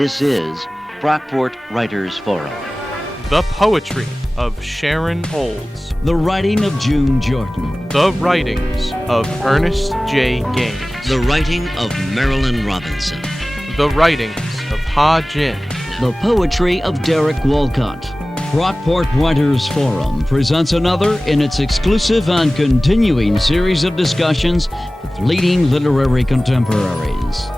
This is Brockport Writers Forum. The poetry of Sharon Olds. The writing of June Jordan. The writings of Ernest J. Gaines. The writing of Marilyn Robinson. The writings of Ha Jin. The poetry of Derek Walcott. Brockport Writers Forum presents another in its exclusive and continuing series of discussions with leading literary contemporaries.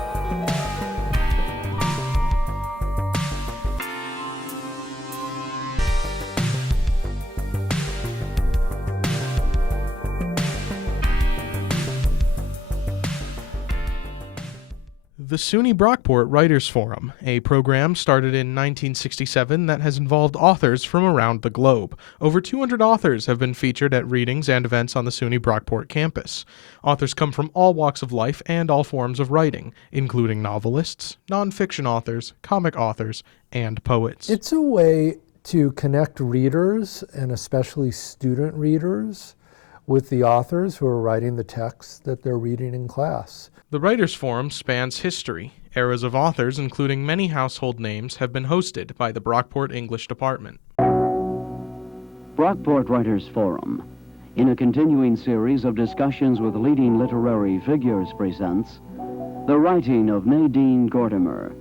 The SUNY Brockport Writers Forum, a program started in 1967 that has involved authors from around the globe. Over 200 authors have been featured at readings and events on the SUNY Brockport campus. Authors come from all walks of life and all forms of writing, including novelists, nonfiction authors, comic authors, and poets. It's a way to connect readers, and especially student readers, with the authors who are writing the texts that they're reading in class. The Writers Forum spans history. Eras of authors, including many household names, have been hosted by the Brockport English Department. Brockport Writers Forum, in a continuing series of discussions with leading literary figures, presents the writing of Nadine Gordimer,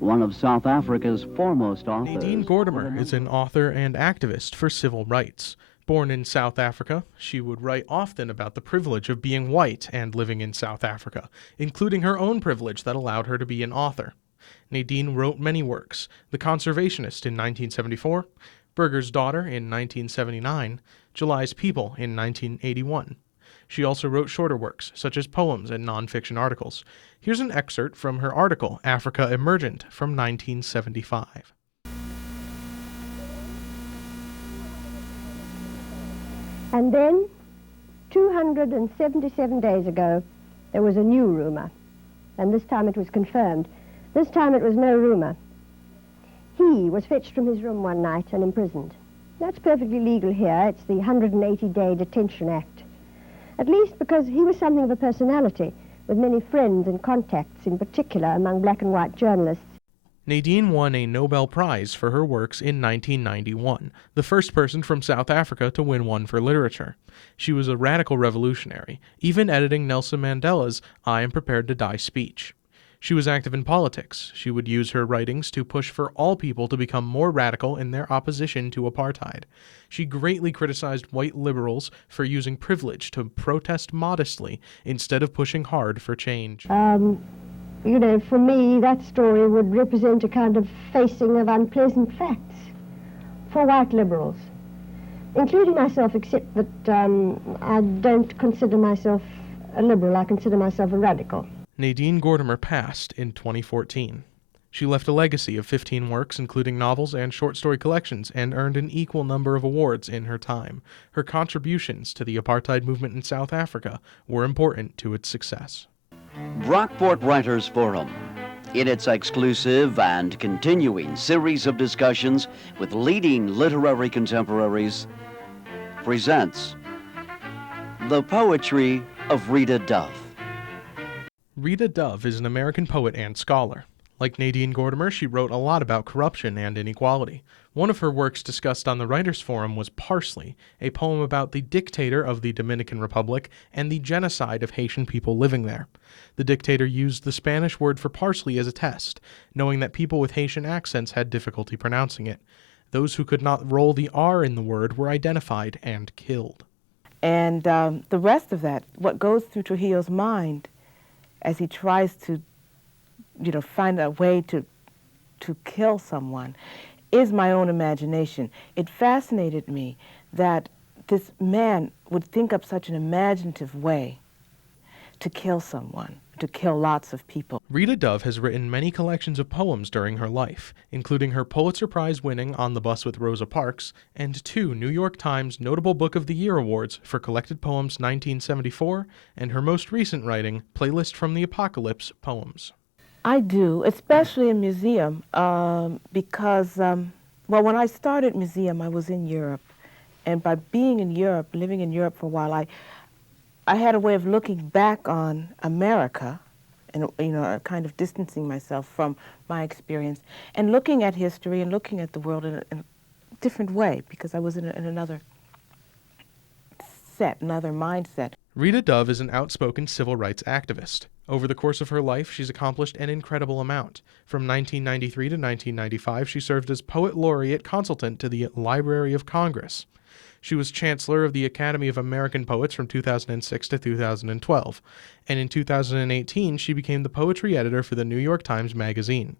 one of South Africa's foremost authors. Nadine Gordimer is an author and activist for civil rights. Born in South Africa, she would write often about the privilege of being white and living in South Africa, including her own privilege that allowed her to be an author. Nadine wrote many works: The Conservationist in 1974, Burger's Daughter in 1979, July's People in 1981. She also wrote shorter works, such as poems and nonfiction articles. Here's an excerpt from her article, Africa Emergent, from 1975. And then, 277 days ago, there was a new rumor. And this time it was confirmed. This time it was no rumor. He was fetched from his room one night and imprisoned. That's perfectly legal here. It's the 180-day Detention Act. At least because he was something of a personality, with many friends and contacts, in particular among black and white journalists. Nadine won a Nobel Prize for her works in 1991, the first person from South Africa to win one for literature. She was a radical revolutionary, even editing Nelson Mandela's "I Am Prepared to Die" speech. She was active in politics. She would use her writings to push for all people to become more radical in their opposition to apartheid. She greatly criticized white liberals for using privilege to protest modestly instead of pushing hard for change. You know, for me, that story would represent a kind of facing of unpleasant facts for white liberals, including myself, except that I don't consider myself a liberal. I consider myself a radical. Nadine Gordimer passed in 2014. She left a legacy of 15 works, including novels and short story collections, and earned an equal number of awards in her time. Her contributions to the apartheid movement in South Africa were important to its success. Brockport Writers Forum, in its exclusive and continuing series of discussions with leading literary contemporaries, presents the poetry of Rita Dove. Rita Dove is an American poet and scholar. Like Nadine Gordimer, she wrote a lot about corruption and inequality. One of her works discussed on the Writers' Forum was Parsley, a poem about the dictator of the Dominican Republic and the genocide of Haitian people living there. The dictator used the Spanish word for parsley as a test, knowing that people with Haitian accents had difficulty pronouncing it. Those who could not roll the R in the word were identified and killed. And the rest of that, what goes through Trujillo's mind as he tries to find a way to kill someone, is my own imagination. It fascinated me that this man would think up such an imaginative way to kill someone, to kill lots of people. Rita Dove has written many collections of poems during her life, including her Pulitzer Prize-winning On the Bus with Rosa Parks and 2 New York Times Notable Book of the Year awards for collected poems 1974 and her most recent writing, Playlist from the Apocalypse Poems. I do, especially in museum, because, when I started museum, I was in Europe. And by being in Europe, living in Europe for a while, I had a way of looking back on America and kind of distancing myself from my experience and looking at history and looking at the world in a different way, because I was in another another mindset. Rita Dove is an outspoken civil rights activist. Over the course of her life, she's accomplished an incredible amount. From 1993 to 1995, she served as Poet Laureate Consultant to the Library of Congress. She was Chancellor of the Academy of American Poets from 2006 to 2012, and in 2018 she became the poetry editor for the New York Times Magazine.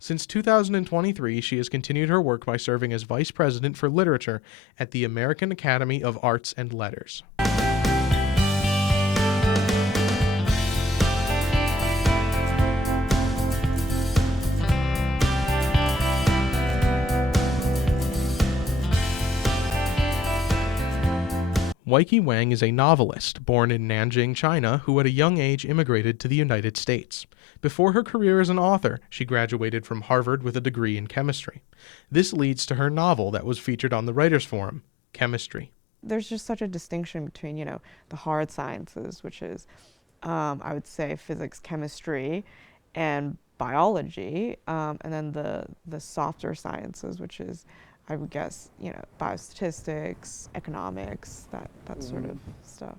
Since 2023, she has continued her work by serving as Vice President for Literature at the American Academy of Arts and Letters. Weike Wang is a novelist born in Nanjing, China, who at a young age immigrated to the United States. Before her career as an author, she graduated from Harvard with a degree in chemistry. This leads to her novel that was featured on the Writers' Forum, Chemistry. There's just such a distinction between, the hard sciences, which is, I would say, physics, chemistry, and biology, and then the softer sciences, which is, I would guess, biostatistics, economics, that sort of stuff.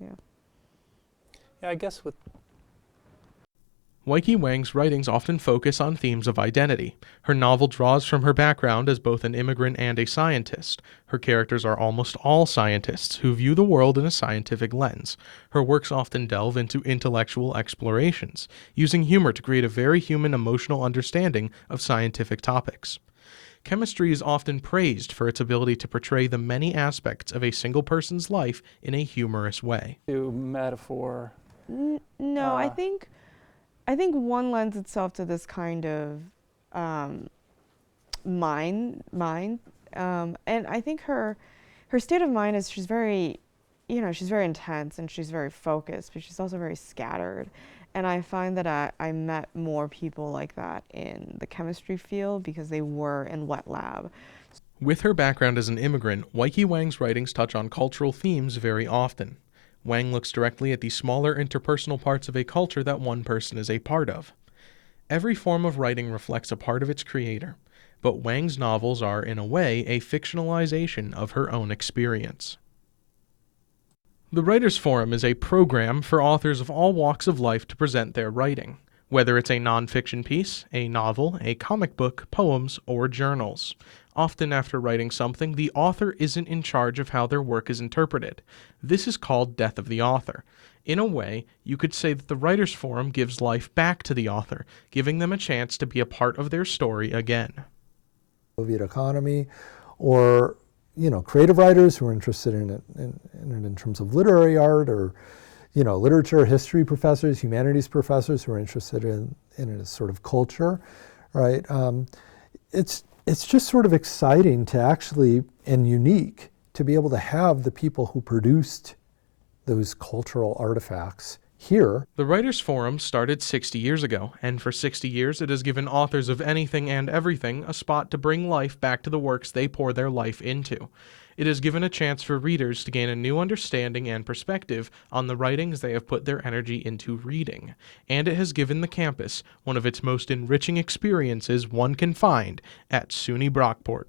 Yeah. Yeah, I guess with Weike Wang's writings often focus on themes of identity. Her novel draws from her background as both an immigrant and a scientist. Her characters are almost all scientists who view the world in a scientific lens. Her works often delve into intellectual explorations, using humor to create a very human emotional understanding of scientific topics. Chemistry is often praised for its ability to portray the many aspects of a single person's life in a humorous way. metaphor. No, I think one lends itself to this kind of mind, and I think her state of mind is she's very intense and she's very focused, but she's also very scattered. And I find that I met more people like that in the chemistry field because they were in wet lab. With her background as an immigrant, Weike Wang's writings touch on cultural themes very often. Wang looks directly at the smaller interpersonal parts of a culture that one person is a part of. Every form of writing reflects a part of its creator, but Wang's novels are, in a way, a fictionalization of her own experience. The Writers' Forum is a program for authors of all walks of life to present their writing, whether it's a nonfiction piece, a novel, a comic book, poems, or journals. Often after writing something, the author isn't in charge of how their work is interpreted. This is called death of the author. In a way, you could say that the Writers' Forum gives life back to the author, giving them a chance to be a part of their story again. Soviet economy, or creative writers who are interested in it in terms of literary art, or literature, history professors, humanities professors who are interested in a sort of culture, right? It's just sort of exciting to actually, and unique, to be able to have the people who produced those cultural artifacts here. The Writers' Forum started 60 years ago, and for 60 years it has given authors of anything and everything a spot to bring life back to the works they pour their life into. It has given a chance for readers to gain a new understanding and perspective on the writings they have put their energy into reading, and it has given the campus one of its most enriching experiences one can find at SUNY Brockport.